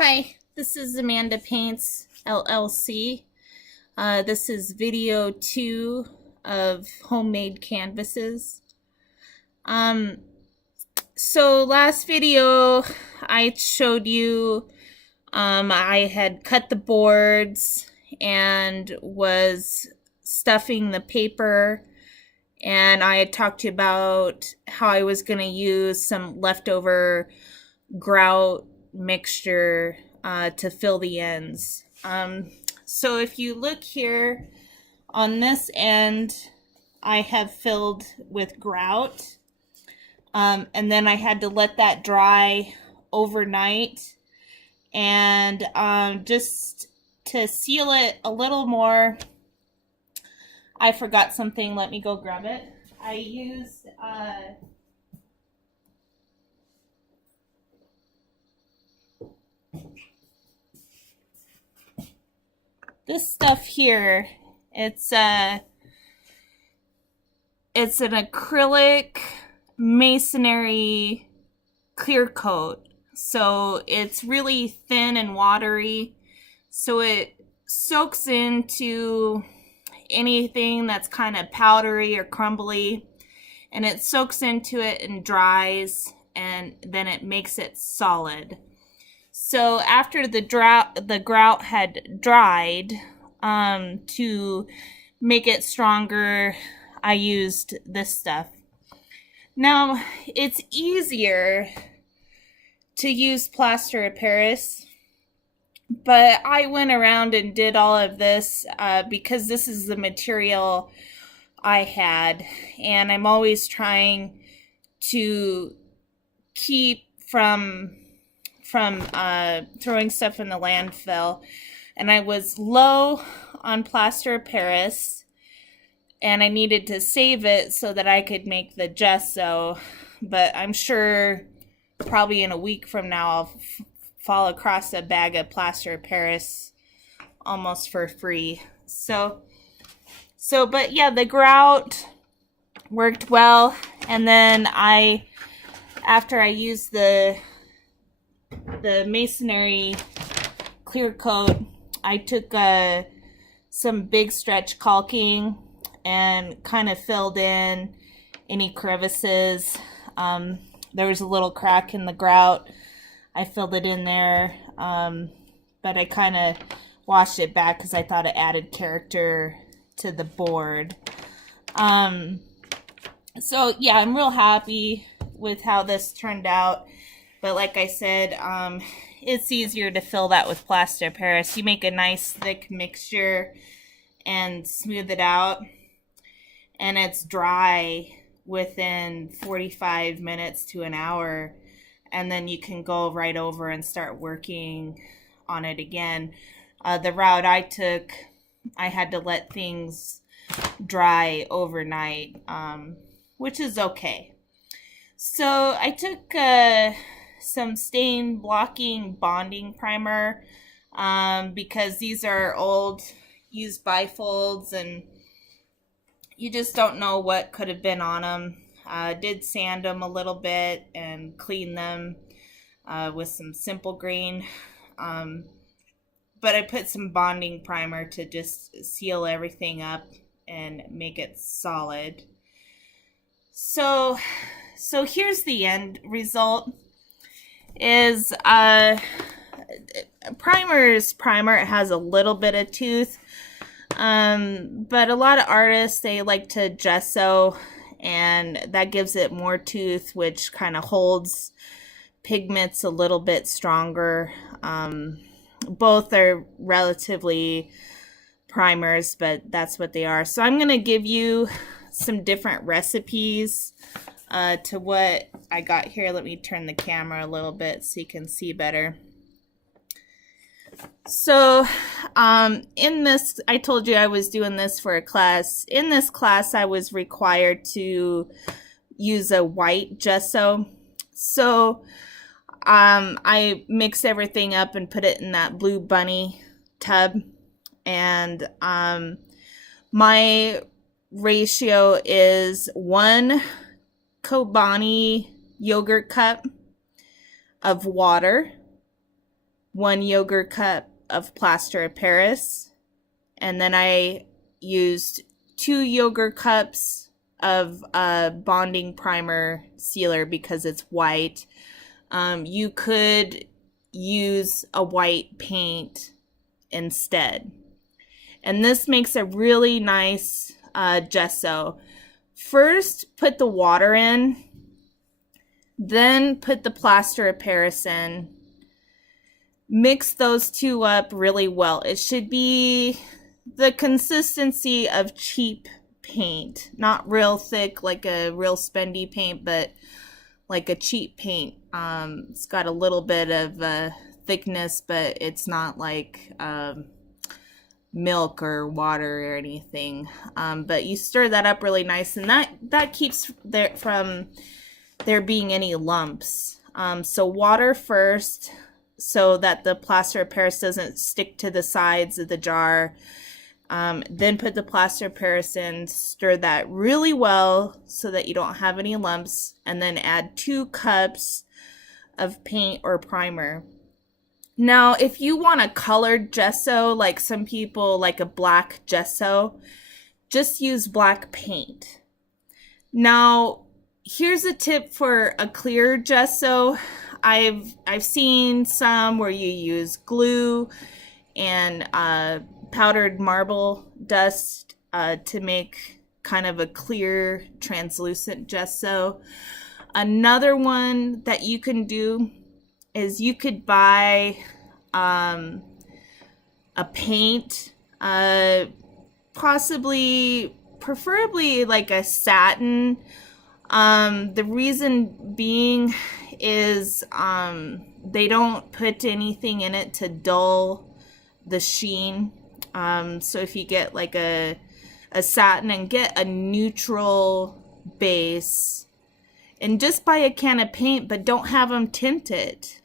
Hi, this is Amanda Paints LLC. This is video 2 of homemade canvases. Um, so last video I showed you I had cut the boards and was stuffing the paper, and I had talked to you about how I was going to use some leftover grout mixture to fill the ends. So if you look here on this end, I have filled with grout, and then I had to let that dry overnight, and just to seal it a little more, I forgot something. Let me go grab it. I used this stuff here. It's an acrylic masonry clear coat. So it's really thin and watery. So it soaks into anything that's kind of powdery or crumbly, and it soaks into it and dries, and then it makes it solid. So after the grout had dried, to make it stronger, I used this stuff. Now, it's easier to use plaster of Paris, but I went around and did all of this because this is the material I had, and I'm always trying to keep from throwing stuff in the landfill. And I was low on plaster of Paris, and I needed to save it so that I could make the gesso. But I'm sure probably in a week from now I'll fall across a bag of plaster of Paris almost for free. But yeah, the grout worked well. And then after I used the masonry clear coat, I took some big stretch caulking and kind of filled in any crevices. There was a little crack in the grout. I filled it in there, but I kind of washed it back because I thought it added character to the board. So yeah, I'm real happy with how this turned out. But like I said, it's easier to fill that with plaster of Paris. You make a nice thick mixture and smooth it out, and it's dry within 45 minutes to an hour, and then you can go right over and start working on it again. The route I took, I had to let things dry overnight, which is okay. So I took some stain blocking bonding primer because these are old used bifolds, and you just don't know what could have been on them. Did sand them a little bit and clean them with some simple green, but I put some bonding primer to just seal everything up and make it solid. So here's the end result. Is primer's primer. It has a little bit of tooth, but a lot of artists, they like to gesso, and that gives it more tooth, which kind of holds pigments a little bit stronger. Both are relatively primers, but that's what they are. So I'm going to give you some different recipes to what I got here. Let me turn the camera a little bit so you can see better. So in this, I told you I was doing this for a class. In this class, I was required to use a white gesso. So I mixed everything up and put it in that blue bunny tub, and my ratio is 1 Kobani yogurt cup of water, 1 yogurt cup of plaster of Paris, and then I used 2 yogurt cups of bonding primer sealer because it's white. You could use a white paint instead. And this makes a really nice gesso. First, put the water in, then put the plaster of Paris in. Mix those two up really well. It should be the consistency of cheap paint, not real thick like a real spendy paint, but like a cheap paint. It's got a little bit of thickness, but it's not like milk or water or anything. But you stir that up really nice, and that keeps from there being any lumps. So water first, so that the plaster of Paris doesn't stick to the sides of the jar. Then put the plaster of Paris in, stir that really well so that you don't have any lumps, and then add 2 cups of paint or primer. Now, if you want a colored gesso, like some people like a black gesso, just use black paint. Now, here's a tip for a clear gesso. I've seen some where you use glue and powdered marble dust to make kind of a clear translucent gesso. Another one that you can do is you could buy a paint, preferably like a satin. The reason being is they don't put anything in it to dull the sheen. So if you get like a satin and get a neutral base, and just buy a can of paint, but don't have them tint it.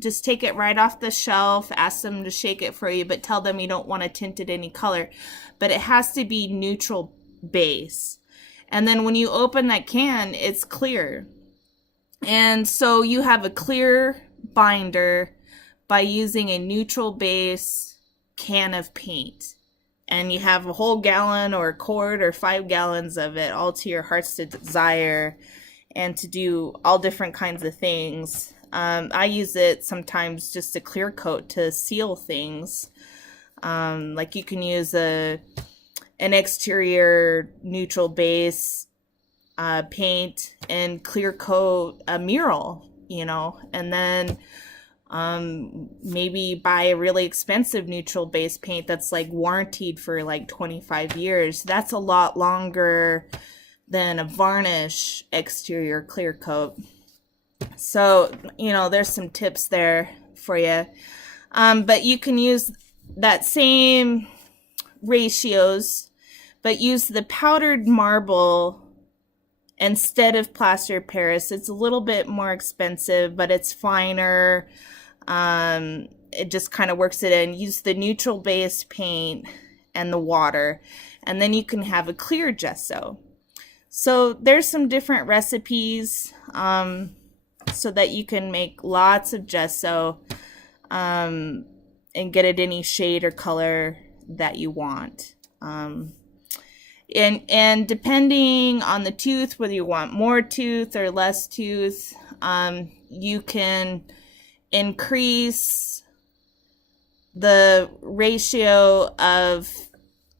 Just take it right off the shelf, ask them to shake it for you, but tell them you don't want to tint it any color. But it has to be neutral base. And then when you open that can, it's clear. And so you have a clear binder by using a neutral base can of paint. And you have a whole gallon or a quart or 5 gallons of it, all to your heart's desire, and to do all different kinds of things. I use it sometimes just to clear coat to seal things. Like you can use an exterior neutral base paint and clear coat a mural, and then maybe buy a really expensive neutral base paint that's like warranted for like 25 years. That's a lot longer than a varnish exterior clear coat. So, there's some tips there for you. But you can use that same ratios, but use the powdered marble instead of plaster of Paris. It's a little bit more expensive, but it's finer. It just kind of works it in. Use the neutral base paint and the water, and then you can have a clear gesso. So there's some different recipes so that you can make lots of gesso and get it any shade or color that you want. And depending on the tooth, whether you want more tooth or less tooth, you can increase the ratio of,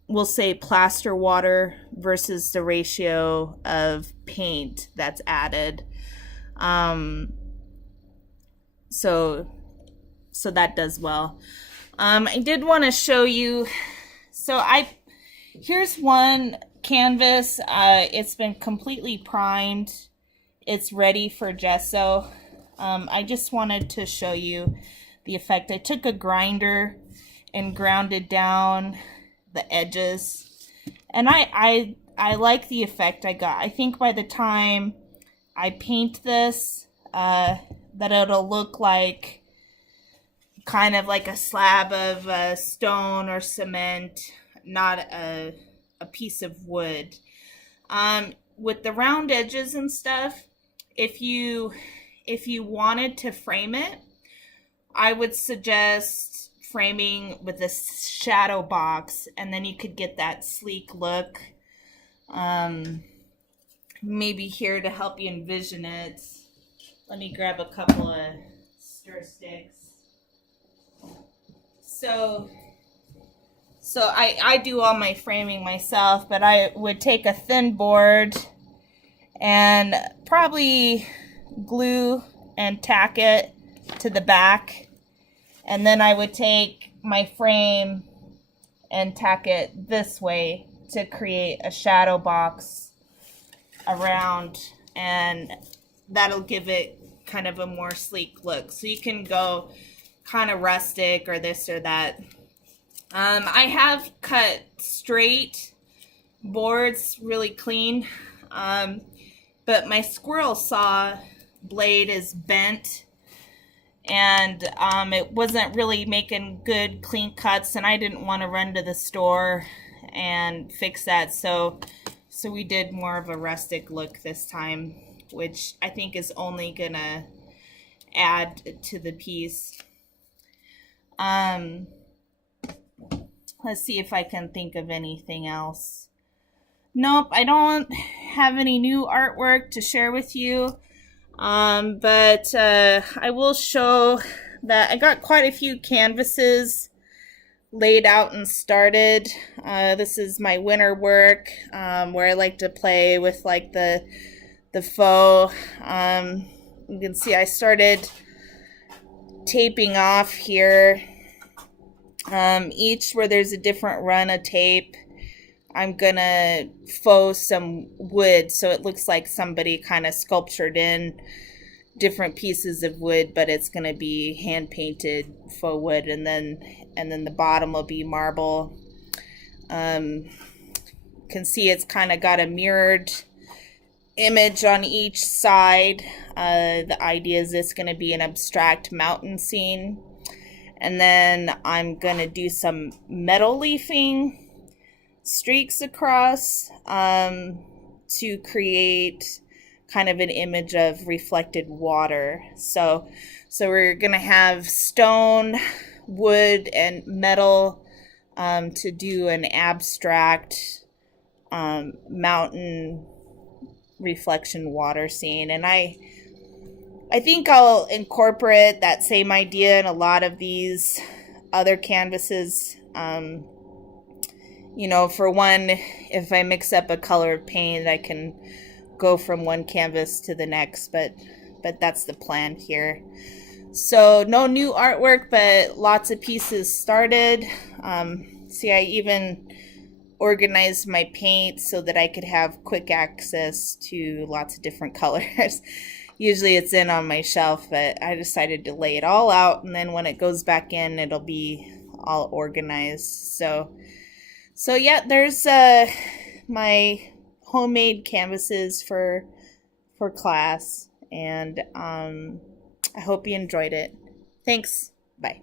we'll say, plaster water versus the ratio of paint that's added. So that does well. I did want to show you, here's one canvas. It's been completely primed. It's ready for gesso. I just wanted to show you the effect. I took a grinder and grounded down the edges, and I like the effect I got. I think by the time I paint this, that it'll look like kind of like a slab of stone or cement, not a piece of wood. With the round edges and stuff, if you wanted to frame it, I would suggest framing with a shadow box, and then you could get that sleek look. Maybe here to help you envision it, let me grab a couple of stir sticks. So I do all my framing myself, but I would take a thin board and probably glue and tack it to the back. And then I would take my frame and tack it this way to create a shadow box around, and that'll give it kind of a more sleek look. So you can go kind of rustic or this or that. I have cut straight boards really clean, but my squirrel saw blade is bent, and it wasn't really making good clean cuts, and I didn't want to run to the store and fix that, so we did more of a rustic look this time, which I think is only gonna add to the piece. Let's see if I can think of anything else. Nope, I don't have any new artwork to share with you, but I will show that I got quite a few canvases laid out and started. This is my winter work, where I like to play with like the faux. You can see I started taping off here. Each where there's a different run of tape, I'm gonna faux some wood so it looks like somebody kind of sculptured in different pieces of wood, but it's gonna be hand painted faux wood, and then the bottom will be marble. Can see it's kind of got a mirrored image on each side. The idea is it's going to be an abstract mountain scene, and then I'm going to do some metal leafing streaks across to create kind of an image of reflected water. So we're going to have stone, wood, and metal to do an abstract mountain reflection water scene. And I think I'll incorporate that same idea in a lot of these other canvases. You know, for one, if I mix up a color of paint, I can go from one canvas to the next, but that's the plan here. So no new artwork, but lots of pieces started. See, I even organized my paint so that I could have quick access to lots of different colors. Usually it's in on my shelf, but I decided to lay it all out, and then when it goes back in, it'll be all organized. So yeah, there's my homemade canvases for class, and I hope you enjoyed it. Thanks. Bye.